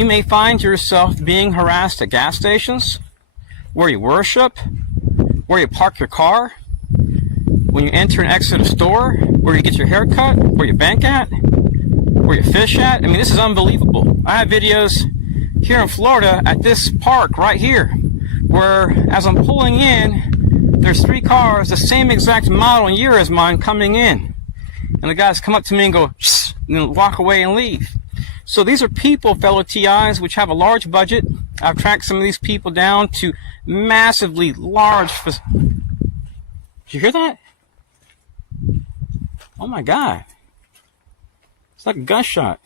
You may find yourself being harassed at gas stations, where you worship, where you park your car, when you enter and exit a store, where you get your hair cut, where you bank at, where you fish at. I mean, this is unbelievable. I have videos here in Florida at this park right here, where as I'm pulling in, there's 3 cars, the same exact model and year as mine, coming in. And the guys come up to me and go, shh, and then walk away and leave. So these are people, fellow TIs, which have a large budget. I've tracked some of these people down to massively large. Did you hear that? Oh my God. It's like a gunshot.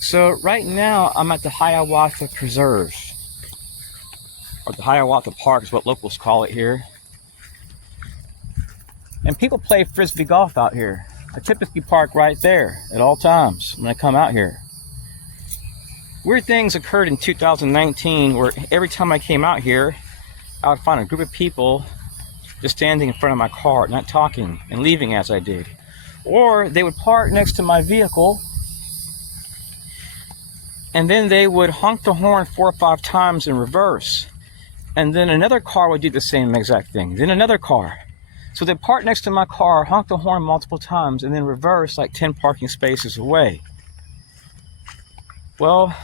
So right now I'm at the Hiawatha Preserve, or the Hiawatha Park is what locals call it here. And people play frisbee golf out here. I typically park right there at all times when I come out here. Weird things occurred in 2019 where every time I came out here, I would find a group of people just standing in front of my car, not talking and leaving as I did. Or they would park next to my vehicle, and then they would honk the horn 4 or 5 times in reverse. And then another car would do the same exact thing. Then another car. So they'd park next to my car, honk the horn multiple times, and then reverse like 10 parking spaces away. Well,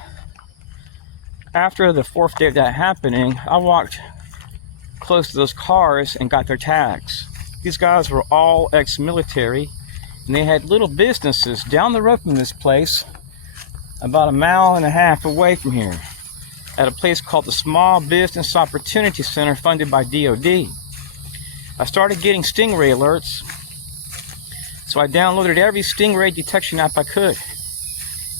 after the 4th day of that happening, I walked close to those cars and got their tags. These guys were all ex-military, and they had little businesses down the road from this place, about 1.5 miles away from here, at a place called the Small Business Opportunity Center, funded by DOD. I started getting stingray alerts, so I downloaded every stingray detection app I could,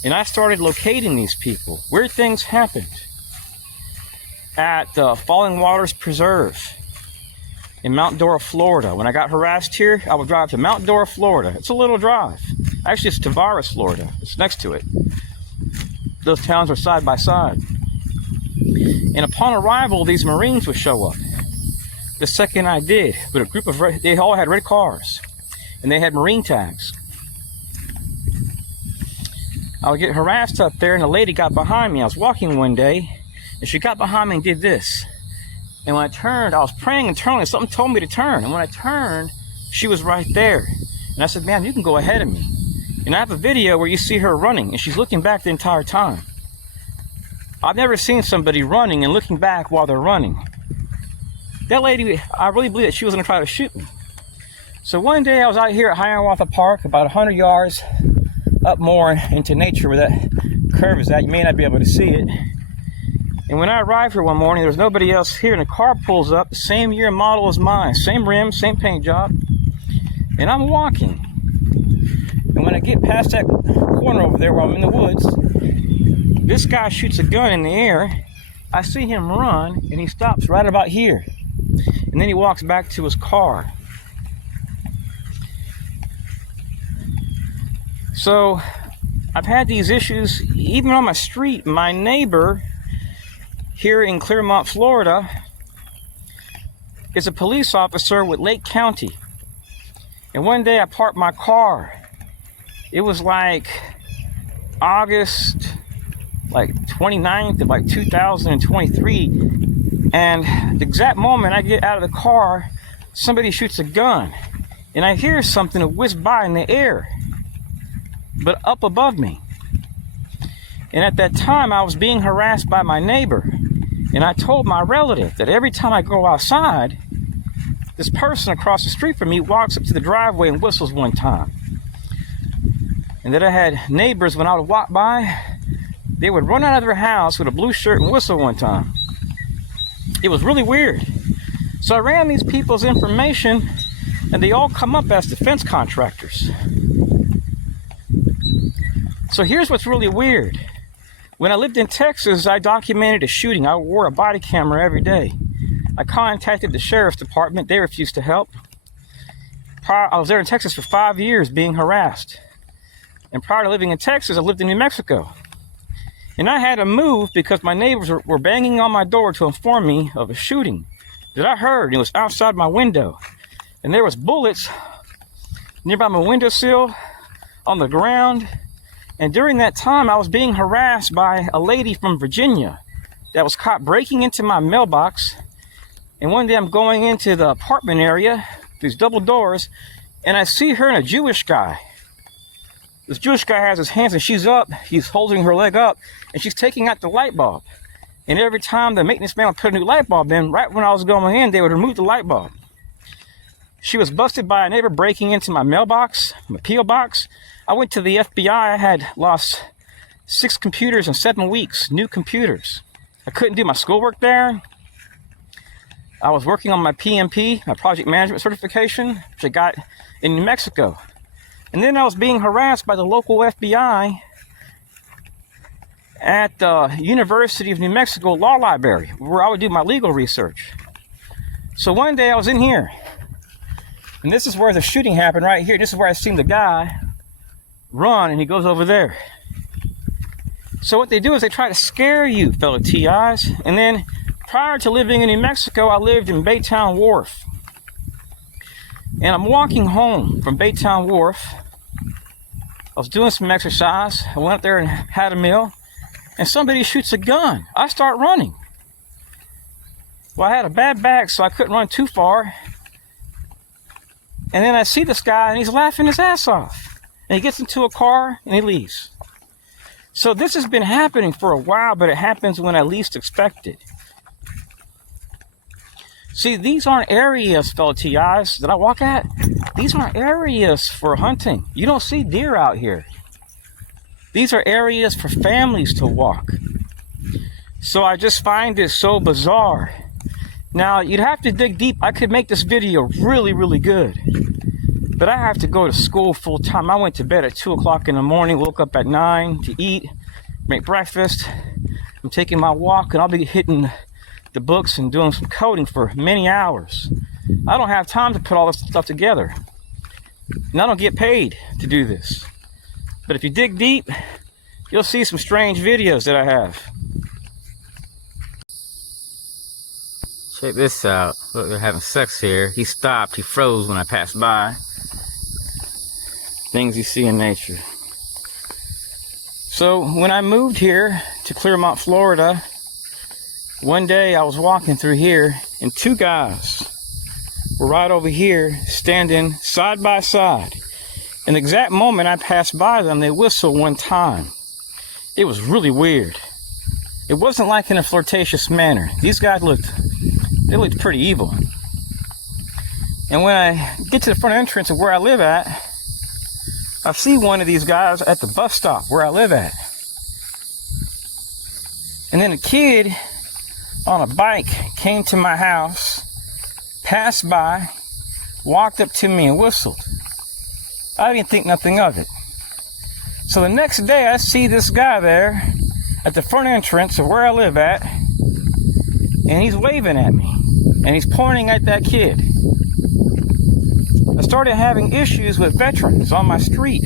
and I started locating these people. Weird things happened at the Falling Waters Preserve in Mount Dora, Florida. When I got harassed here, I would drive to Mount Dora, Florida. It's a little drive. Actually, it's Tavares, Florida. It's next to it. Those towns are side by side. And upon arrival, these Marines would show up. The second I did, with a group of they all had red cars, and they had Marine tags. I would get harassed up there, and a lady got behind me. I was walking one day, and she got behind me and did this. And when I turned, I was praying internally. Something told me to turn. And when I turned, she was right there. And I said, "Ma'am, you can go ahead of me." And I have a video where you see her running, and she's looking back the entire time. I've never seen somebody running and looking back while they're running. That lady, I really believe that she was going to try to shoot me. So one day I was out here at Hiawatha Park, about 100 yards up more into nature where that curve is at. You may not be able to see it. And when I arrived here one morning, there was nobody else here, and a car pulls up, the same year and model as mine, same rim, same paint job, and I'm walking. And when I get past that corner over there where I'm in the woods, this guy shoots a gun in the air. I see him run, and he stops right about here. And then he walks back to his car. So I've had these issues even on my street. My neighbor here in Clermont, Florida, is a police officer with Lake County. And one day I parked my car. It was like August 29th of 2023. And the exact moment I get out of the car, somebody shoots a gun. And I hear something whiz by in the air, but up above me. And at that time, I was being harassed by my neighbor. And I told my relative that every time I go outside, this person across the street from me walks up to the driveway and whistles one time. And that I had neighbors, when I would walk by, they would run out of their house with a blue shirt and whistle one time. It was really weird. So I ran these people's information, and they all come up as defense contractors. So here's what's really weird. When I lived in Texas, I documented a shooting. I wore a body camera every day. I contacted the sheriff's department. They refused to help. I was there in Texas for 5 years being harassed. And prior to living in Texas, I lived in New Mexico. And I had to move because my neighbors were banging on my door to inform me of a shooting that I heard. It was outside my window. And there was bullets nearby my windowsill, on the ground, And during that time, I was being harassed by a lady from Virginia that was caught breaking into my mailbox. And one day I'm going into the apartment area, these double doors, and I see her and a Jewish guy. This Jewish guy has his hands and she's up, he's holding her leg up, and she's taking out the light bulb. And every time the maintenance man would put a new light bulb in, right when I was going in, they would remove the light bulb. She was busted by a neighbor breaking into my mailbox, my P.O. box. I went to the FBI. I had lost 6 computers in 7 weeks, new computers. I couldn't do my schoolwork there. I was working on my PMP, my project management certification, which I got in New Mexico. And then I was being harassed by the local FBI at the University of New Mexico Law Library, where I would do my legal research. So one day I was in here, and this is where the shooting happened right here. This is where I seen the guy run, and he goes over there. So what they do is they try to scare you, fellow TIs. And then prior to living in New Mexico, I lived in Baytown Wharf. And I'm walking home from Baytown Wharf. I was doing some exercise. I went up there and had a meal. And somebody shoots a gun. I start running. Well, I had a bad back, so I couldn't run too far. And then I see this guy, and he's laughing his ass off. And he gets into a car, and he leaves. So this has been happening for a while, but it happens when I least expect it. See, these aren't areas, fellow TIs, that I walk at. These aren't areas for hunting. You don't see deer out here. These are areas for families to walk. So I just find it so bizarre. Now, you'd have to dig deep. I could make this video really, really good. But I have to go to school full time. I went to bed at 2 o'clock in the morning, woke up at 9 to eat, make breakfast. I'm taking my walk, and I'll be hitting the books and doing some coding for many hours. I don't have time to put all this stuff together. And I don't get paid to do this. But if you dig deep, you'll see some strange videos that I have. Check this out. Look, they're having sex here. He stopped. He froze when I passed by. Things you see in nature. So when I moved here to Clermont, Florida, one day I was walking through here and 2 guys were right over here standing side by side. In the exact moment I passed by them, they whistled one time. It was really weird. It wasn't like in a flirtatious manner. These guys looked pretty evil. And when I get to the front entrance of where I live at, I see one of these guys at the bus stop where I live at. And then a kid on a bike came to my house, passed by, walked up to me and whistled. I didn't think nothing of it. So the next day I see this guy there at the front entrance of where I live at, and he's waving at me, and he's pointing at that kid. I started having issues with veterans on my street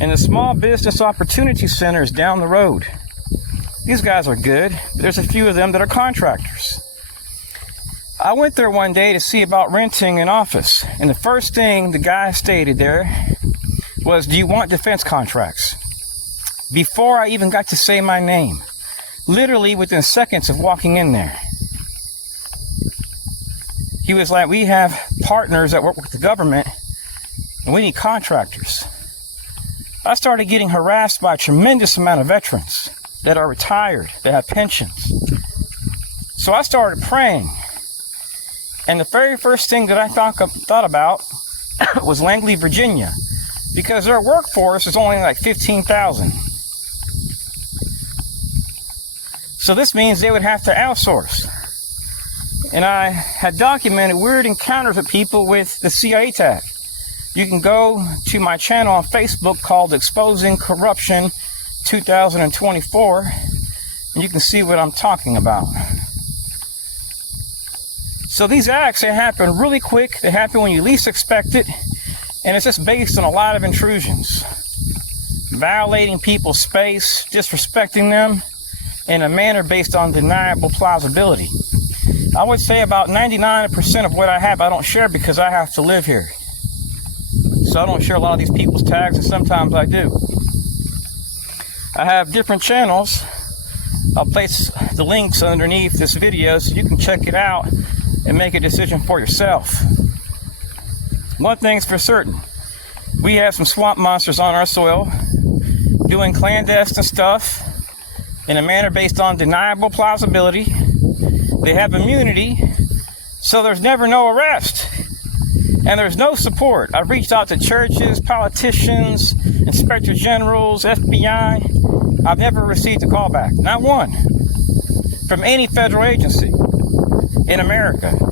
and the small business opportunity centers down the road. These guys are good, but there's a few of them that are contractors. I went there one day to see about renting an office, and the first thing the guy stated there was, "Do you want defense contracts?" Before I even got to say my name, literally within seconds of walking in there. He was like, "We have partners that work with the government, and we need contractors." I started getting harassed by a tremendous amount of veterans that are retired, that have pensions. So I started praying. And the very first thing that I thought about was Langley, Virginia, because their workforce is only like 15,000. So this means they would have to outsource. And I had documented weird encounters with people with the CIA tag. You can go to my channel on Facebook called Exposing Corruption 2024, and you can see what I'm talking about. So these acts, they happen really quick. They happen when you least expect it, and it's just based on a lot of intrusions. Violating people's space, disrespecting them in a manner based on deniable plausibility. I would say about 99% of what I have I don't share because I have to live here. So I don't share a lot of these people's tags, and sometimes I do. I have different channels. I'll place the links underneath this video so you can check it out and make a decision for yourself. One thing's for certain. We have some swamp monsters on our soil doing clandestine stuff in a manner based on deniable plausibility. They have immunity, so there's never no arrest. And there's no support. I've reached out to churches, politicians, inspector generals, FBI. I've never received a call back. Not one. From any federal agency in America.